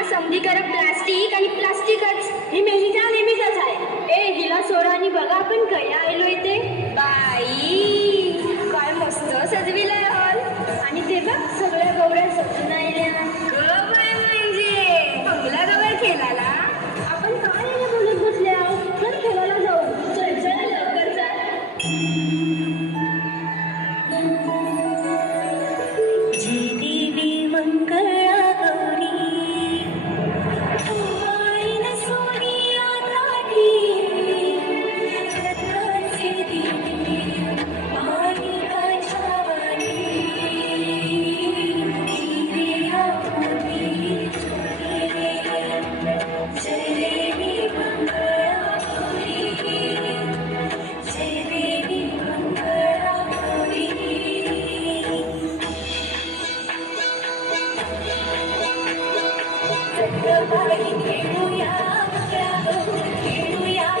आता समधीकरक प्लास्टिक आणि प्लास्टिकच. ही मेलिका नेहमीच आहे. ए हिला सोडा बघा आपण कया आलो इथे. बाई काय मस्त सजविलंय खेळूया खेळूया खेळूया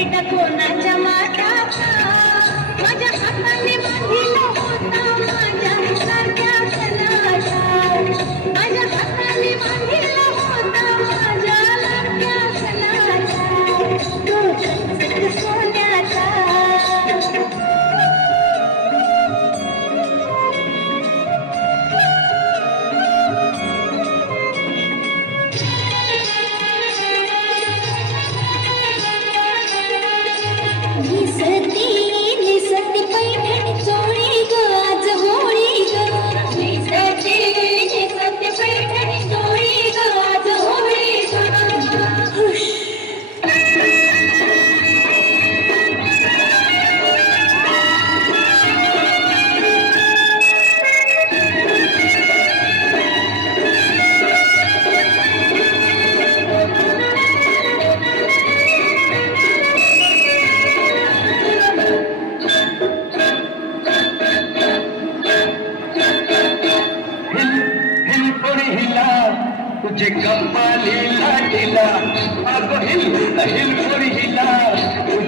बेटा कोणाच्या माता माझ्या हाताने बांधली सती जे गप्पा कंपालीला हिला अगो हिल हिल. हिला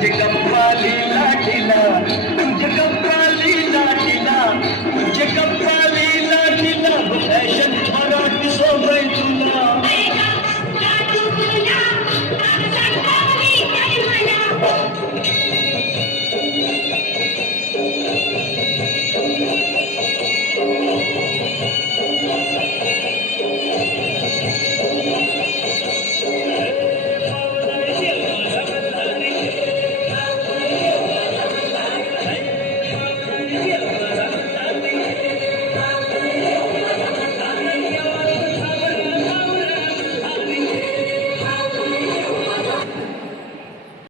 जे लीला हिला